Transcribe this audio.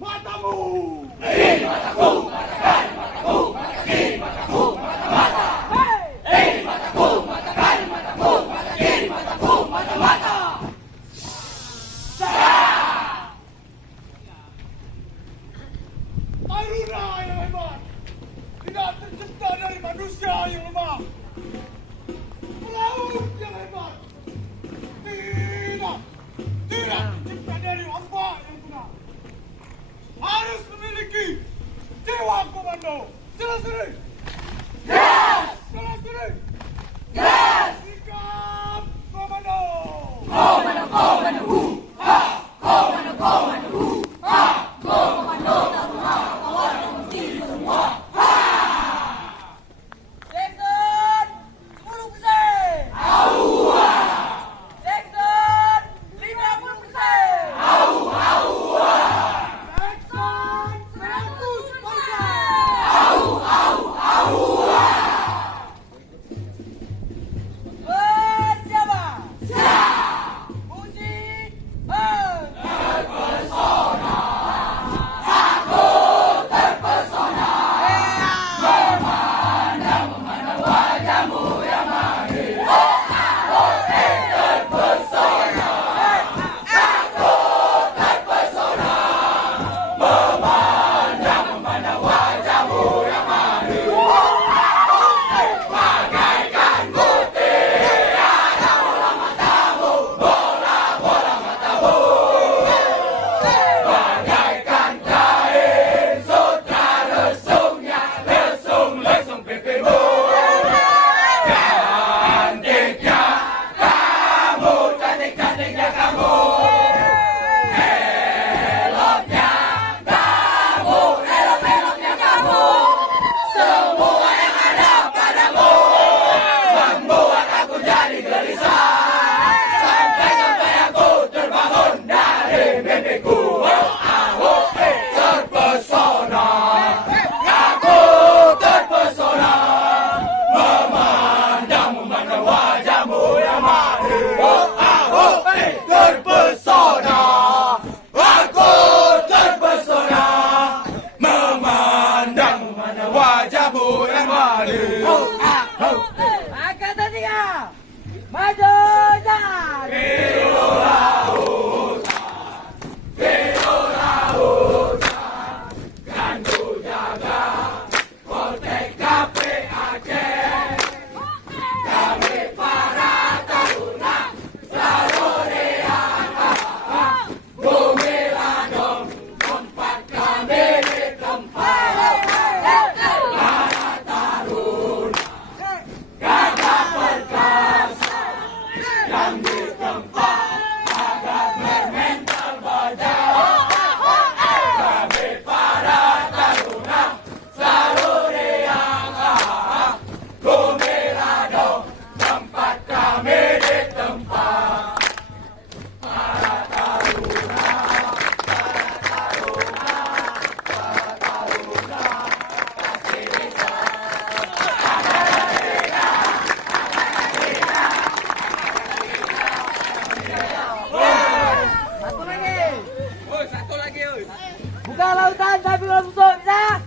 matamu. Mataku, matakan, mataku, matakin, mataku, mata-mata. Mataku, matakan, mataku, matakin, mataku, mata-mata. Taruna yang hebat tidak tercipta dari manusia yang lemah. Pelaut yang hebat tidak tercipta dari hamba yang punah. Harus memiliki jiwa komando. Jelas ini? Yes! Jelas ini? Yes! Sikap komando. Komando, komando, ha! Komando, komando, ha! Komando, taruna, kawan mesti semua, ha! Jackson 10%. Aua! Jackson 50%. Aua! Jackson 100%. Aua! Bersiapa? Siap! Puji Terpesona, aku terpesona, memandang wajahmu yang manis. Terpesona, aku terpesona, memandang wajahmu yang manis. Bagaikan mutiara bola matamu, bola matamu. Bagaikan kain sutra lesungnya, lesung pipimu. Cantiknya kamu, cantiknya kamu. Eloknya kamu, eloknya kamu. Semua yang ada padamu membuat aku jadi gelisah. Sampai aku terbangun dari mimpiku. Terpesona, aku terpesona, memandang wajahmu yang manis. Terpesona, aku terpesona, memandang wajahmu yang manis. Angkatan 3. Maju jalan. Satu lagi. Buka lautan tapi kalau musuh bisa.